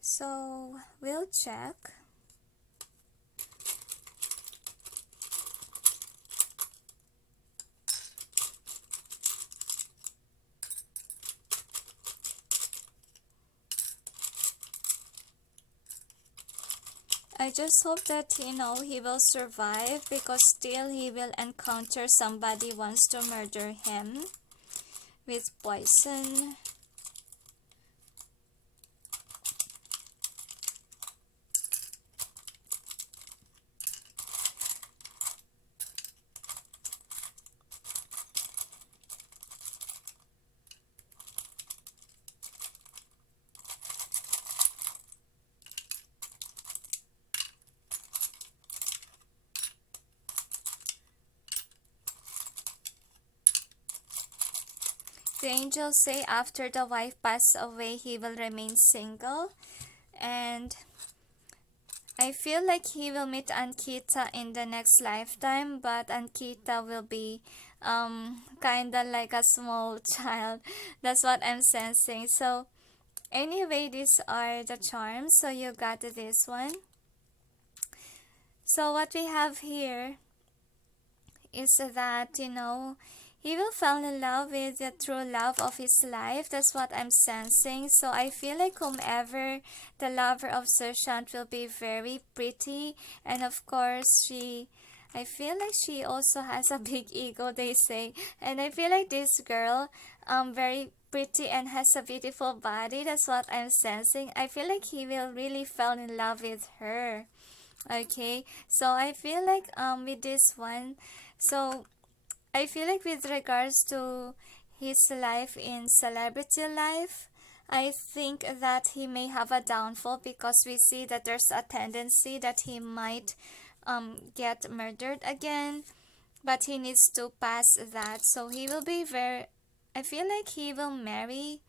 So we'll check. I just hope that, he will survive, because still he will encounter somebody wants to murder him with poison. The angels say after the wife passes away, he will remain single. And I feel like he will meet Ankita in the next lifetime, but Ankita will be kinda like a small child. That's what I'm sensing. So anyway, these are the charms. So you got this one. So what we have here is that, he will fall in love with the true love of his life. That's what I'm sensing. So I feel like whomever the lover of Sushant will be very pretty. And of course, I feel like she also has a big ego, they say. And I feel like this girl, very pretty and has a beautiful body. That's what I'm sensing. I feel like he will really fall in love with her. Okay, so I feel like with this one, so I feel like with regards to his life in celebrity life, I think that he may have a downfall, because we see that there's a tendency that he might get murdered again, but he needs to pass that. So he will be I feel like he will marry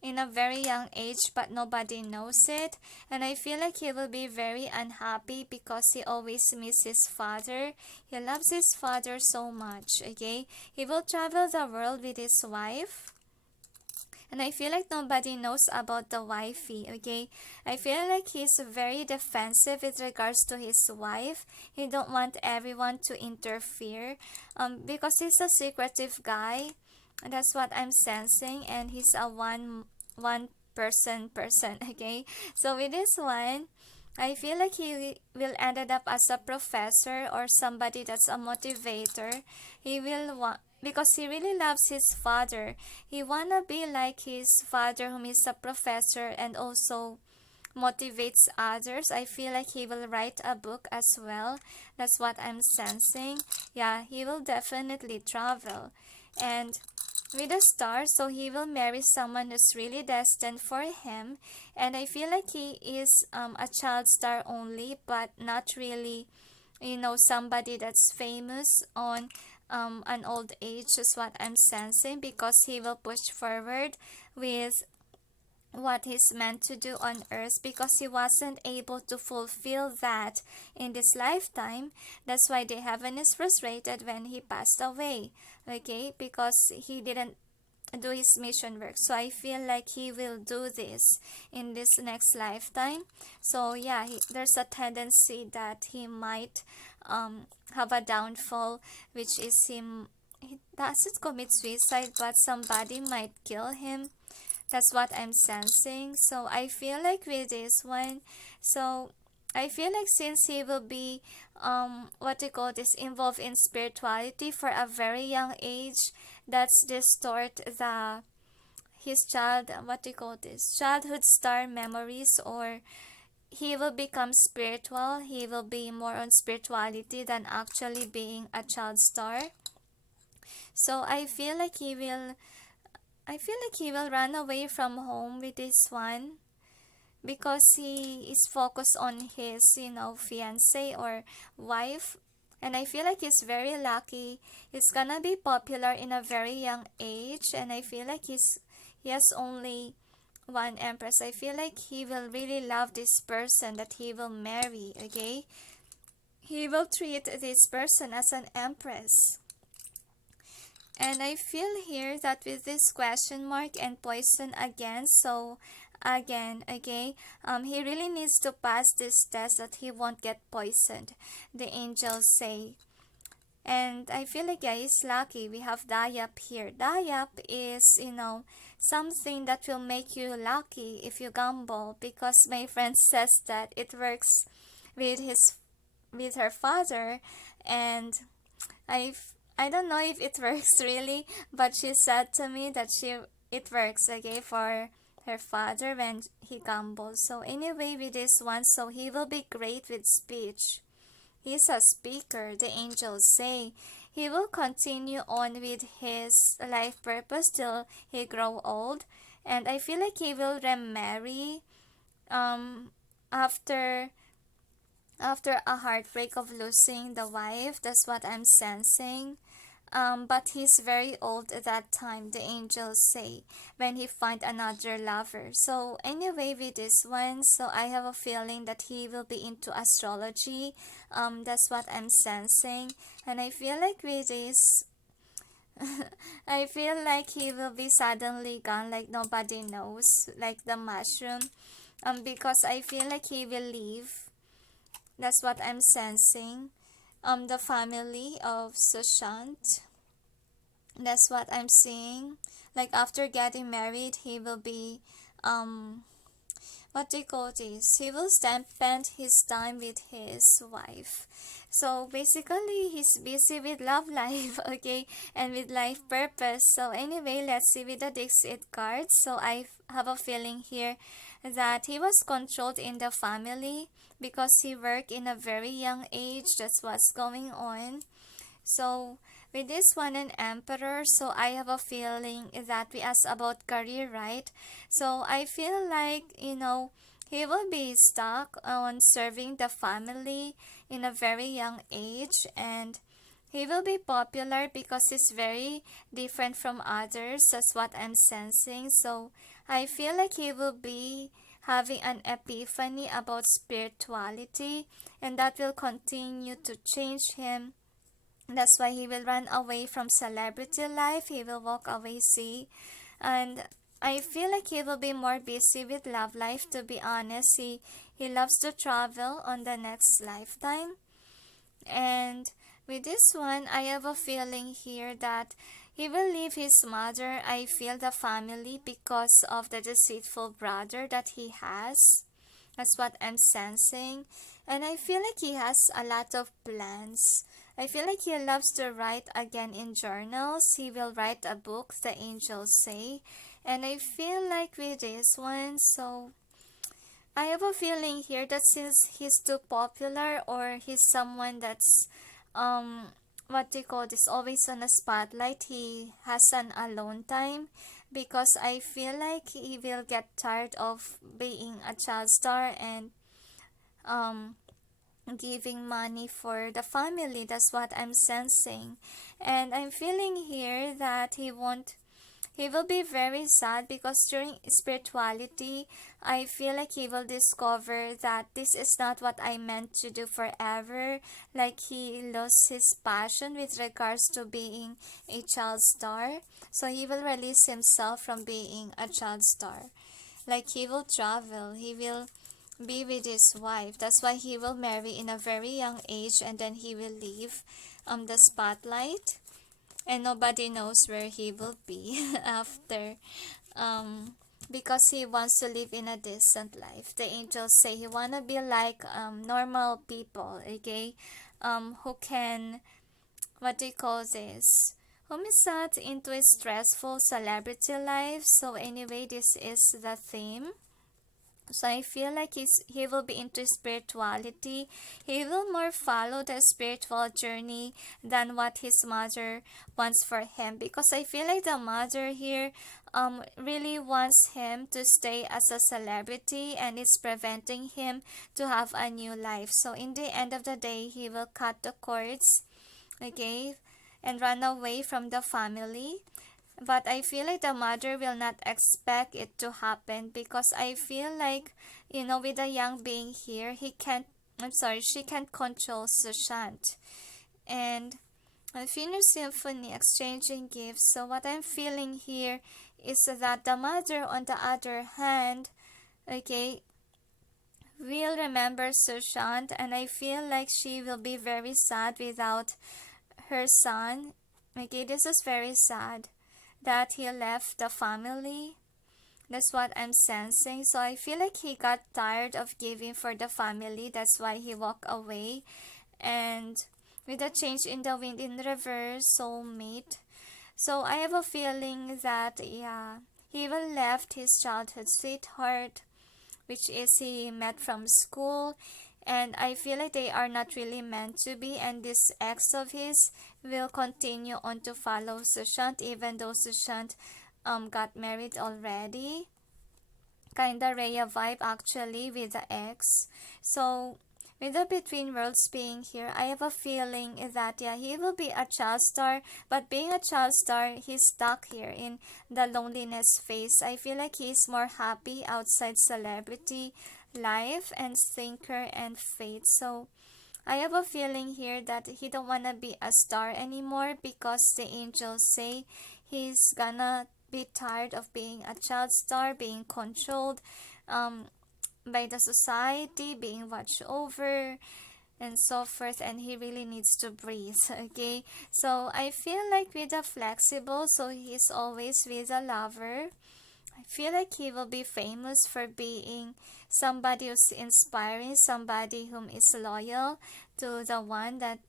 in a very young age, but nobody knows it. And I feel like he will be very unhappy, because he always misses his father. He loves his father so much. Okay, he will travel the world with his wife, and I feel like nobody knows about the wifey. Okay, I feel like he's very defensive with regards to his wife. He don't want everyone to interfere, because he's a secretive guy. That's what I'm sensing, and he's a one person. Okay, so with this one, I feel like he will ended up as a professor or somebody that's a motivator. He will want, because he really loves his father. He wanna be like his father, whom is a professor and also motivates others. I feel like he will write a book as well. That's what I'm sensing. Yeah, he will definitely travel. And with a star, so he will marry someone who's really destined for him. And I feel like he is a child star only, but not really, somebody that's famous on an old age, is what I'm sensing, because he will push forward with what he's meant to do on earth, because he wasn't able to fulfill that in this lifetime. That's why the heaven is frustrated when he passed away. Okay, because he didn't do his mission work. So I feel like he will do this in this next lifetime. So yeah, there's a tendency that he might have a downfall, which is he doesn't commit suicide, but somebody might kill him. That's what I'm sensing. So I feel like with this one, so I feel like since he will be what you call this, involved in spirituality for a very young age, that's distort the his child, what do you call this, childhood star memories, or he will become spiritual. He will be more on spirituality than actually being a child star. So I feel like he will run away from home with this one because he is focused on his, fiance or wife. And I feel like he's very lucky. He's gonna be popular in a very young age, and I feel like he has only one empress. I feel like he will really love this person that he will marry, okay? He will treat this person as an empress. And I feel here that with this question mark and poison again, so again, okay, he really needs to pass this test that he won't get poisoned, the angels say. And I feel like, yeah, he's lucky. We have Dayap here. Dayap is, something that will make you lucky if you gamble, because my friend says that it works with her father. And I I don't know if it works really, but she said to me that it works, okay, for her father when he gambles. So anyway, with this one, so he will be great with speech. He's a speaker, the angels say. He will continue on with his life purpose till he grow old, and I feel like he will remarry after a heartbreak of losing the wife. That's what I'm sensing. But he's very old at that time, the angels say, when he find another lover. So anyway, with this one, so I have a feeling that he will be into astrology. That's what I'm sensing. And I feel like with this, I feel like he will be suddenly gone, like nobody knows, like the mushroom. Because I feel like he will leave. That's what I'm sensing. The family of Sushant. That's what I'm seeing. Like after getting married, he will be, what do you call this? He will spend his time with his wife. So basically, he's busy with love life, okay, and with life purpose. So anyway, let's see with the DiXit card. So I have a feeling here that he was controlled in the family because he worked in a very young age. That's what's going on. So with this one, an emperor, so I have a feeling that we asked about career, right? So I feel like, he will be stuck on serving the family in a very young age, and he will be popular because he's very different from others. That's what I'm sensing. So I feel like he will be having an epiphany about spirituality, and that will continue to change him. That's why he will run away from celebrity life. He will walk away, see. And I feel like he will be more busy with love life, to be honest. He loves to travel on the next lifetime. And with this one, I have a feeling here that he will leave his mother. I feel the family because of the deceitful brother that he has. That's what I'm sensing. And I feel like he has a lot of plans. I feel like he loves to write again in journals. He will write a book, the angels say. And I feel like with this one, so I have a feeling here that since he's too popular, or he's someone that's what do you call this, always on a spotlight, he has an alone time, because I feel like he will get tired of being a child star and giving money for the family. That's what I'm sensing. And I'm feeling here that he will be very sad, because during spirituality, I feel like he will discover that this is not what I meant to do forever. Like he lost his passion with regards to being a child star. So he will release himself from being a child star. Like he will travel, he will be with his wife. That's why he will marry in a very young age, and then he will leave the spotlight, and nobody knows where he will be after because he wants to live in a decent life. The angels say he wanna be like normal people, okay, who can, what do you call this, whom is not into a stressful celebrity life. So anyway, this is the theme. So I feel like he will be into spirituality. He will more follow the spiritual journey than what his mother wants for him, because I feel like the mother here really wants him to stay as a celebrity, and it's preventing him to have a new life. So in the end of the day, he will cut the cords, okay, and run away from the family. But I feel like the mother will not expect it to happen, because I feel like, with the young being here, she can't control Sushant. And a Finnish symphony exchanging gifts. So what I'm feeling here is that the mother, on the other hand, okay, will remember Sushant, and I feel like she will be very sad without her son. Okay, this is very sad that he left the family. That's what I'm sensing. So I feel like he got tired of giving for the family. That's why he walked away. And with the change in the wind in reverse, soulmate. So I have a feeling that, yeah, he will left his childhood sweetheart, which is he met from school. And I feel like they are not really meant to be, and this ex of his will continue on to follow Sushant, even though Sushant got married already. Kinda Rhea vibe actually with the ex. So with the between worlds being here, I have a feeling that, yeah, he will be a child star, but being a child star, he's stuck here in the loneliness phase. I feel like he's more happy outside celebrity life and thinker and fate. So I have a feeling here that he don't wanna be a star anymore, because the angels say he's gonna be tired of being a child star, being controlled by the society, being watched over, and so forth, and he really needs to breathe. Okay, so I feel like with the flexible, so he's always with a lover. I feel like he will be famous for being somebody who's inspiring, somebody whom is loyal to the one that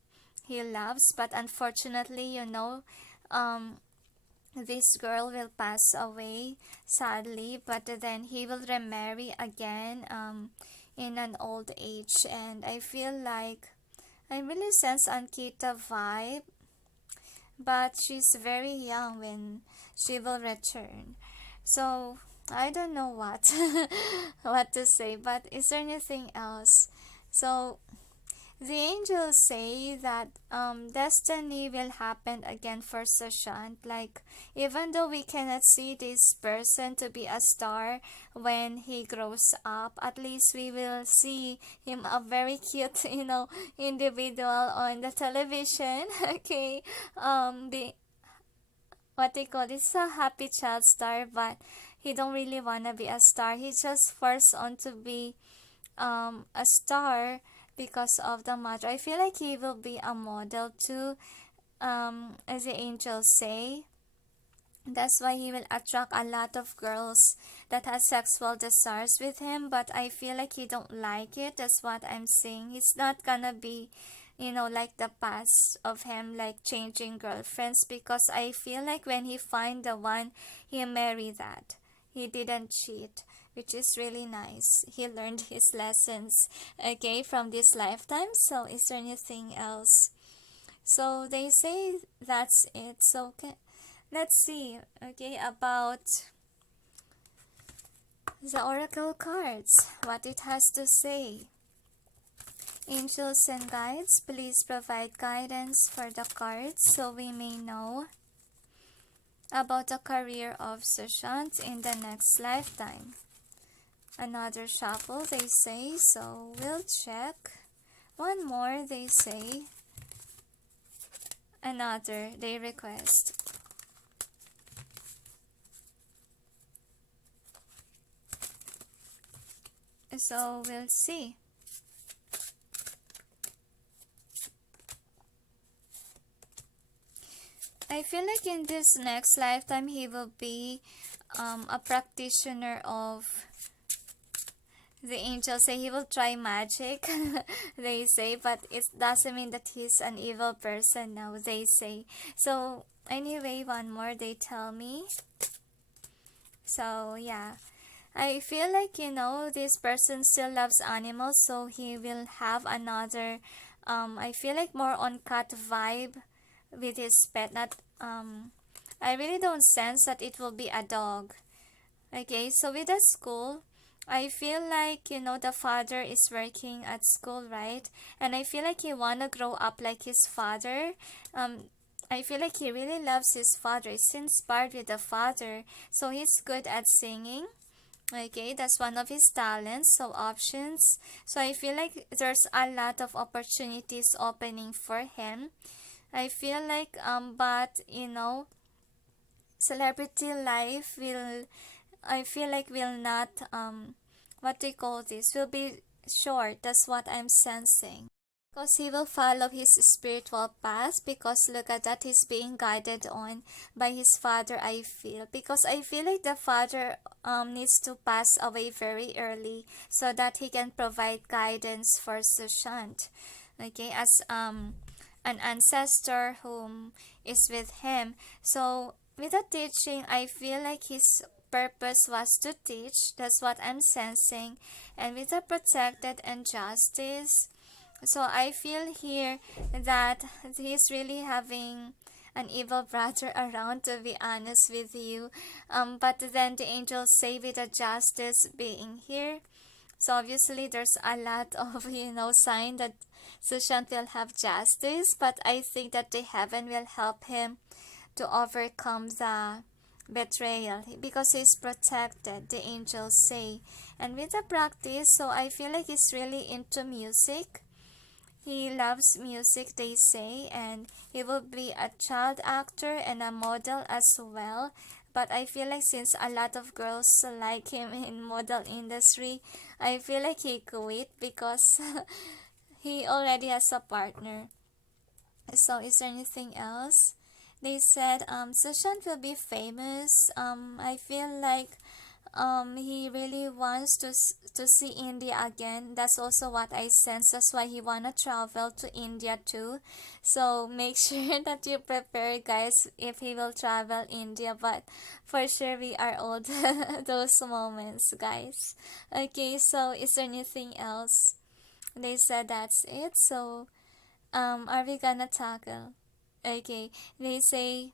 he loves. But unfortunately, this girl will pass away sadly, but then he will remarry again in an old age. And I feel like I really sense Ankita vibe, but she's very young when she will return. So I don't know what what to say, but is there anything else? So the angels say that destiny will happen again for Sushant. Like, even though we cannot see this person to be a star when he grows up, at least we will see him a very cute, individual on the television. Okay, the what they call this, a happy child star, but he don't really wanna be a star. He just forced on to be a star because of the mother. I feel like he will be a model too, as the angels say. That's why he will attract a lot of girls that has sexual desires with him, but I feel like he don't like it. That's what I'm saying. He's not gonna be, like the past of him, like changing girlfriends, because I feel like when he find the one, he marry that. He didn't cheat, which is really nice. He learned his lessons, okay, from this lifetime. So is there anything else? So they say that's it. So let's see, okay, about the oracle cards, what it has to say. Angels and guides, please provide guidance for the cards so we may know about the career of Sushant in the next lifetime. Another shuffle, they say, so we'll check. One more, they say. Another, they request. So we'll see. I feel like in this next lifetime he will be a practitioner of, the angels say he will try magic, they say, but it doesn't mean that he's an evil person now, they say. So anyway, one more they tell me. So yeah, I feel like, this person still loves animals, so he will have another, I feel like more on cat vibe with his pet. Not, I really don't sense that it will be a dog. Okay, so with the school, I feel like, the father is working at school, right? And I feel like he wanna grow up like his father. I feel like he really loves his father. He's inspired with the father. So he's good at singing. Okay, that's one of his talents. So options. So I feel like there's a lot of opportunities opening for him. I feel like, but, celebrity life will, I feel like will not, what do you call this, will be short. That's what I'm sensing. Because he will follow his spiritual path, because look at that, he's being guided on by his father, I feel. Because I feel like the father needs to pass away very early so that he can provide guidance for Sushant. Okay, as an ancestor whom is with him. So with the teaching, I feel like his purpose was to teach. That's what I'm sensing. And with the protected and justice, so I feel here that he's really having an evil brother around, to be honest with you. But then the angels say with the justice being here, so obviously there's a lot of, sign that Sushant will have justice, but I think that the heaven will help him to overcome the betrayal because he's protected, the angels say. And with the practice, so I feel like he's really into music. He loves music, they say, and he will be a child actor and a model as well. But I feel like since a lot of girls like him in model industry, I feel like he quit because he already has a partner. So is there anything else? They said Sushant will be famous. I feel like he really wants to see India again. That's also what I sense. That's why he wanna travel to India too. So make sure that you prepare, guys, if he will travel India. But for sure we are all those moments, guys. Okay, so is there anything else? They said that's it. So are we gonna tackle? Okay, they say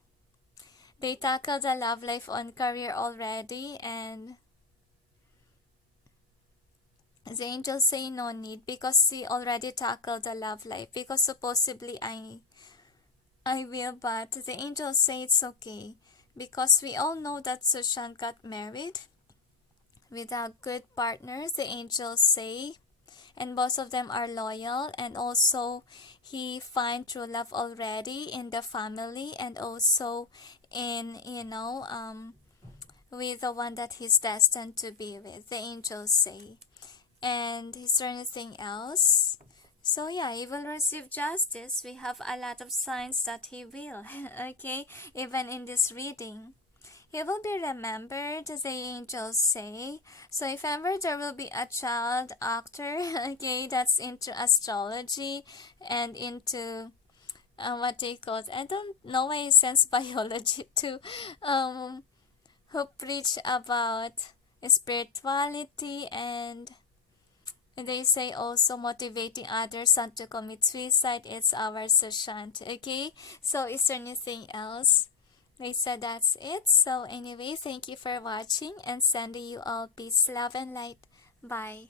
they tackle the love life on career already, and the angels say no need because we already tackled the love life, because supposedly I will, but the angels say it's okay because we all know that Sushant got married with a good partner, the angels say, and both of them are loyal, and also he find true love already in the family, and also in, with the one that he's destined to be with, the angels say. And is there anything else? So yeah, he will receive justice. We have a lot of signs that he will. Okay, even in this reading, he will be remembered, the angels say. So if ever there will be a child actor, okay, that's into astrology and into what they call it, I don't know why I sense biology too, who preach about spirituality, and they say also motivating others not to commit suicide. It's our Sushant. Okay, so is there anything else? They said that's it. So anyway, thank you for watching, and sending you all peace, love, and light. Bye.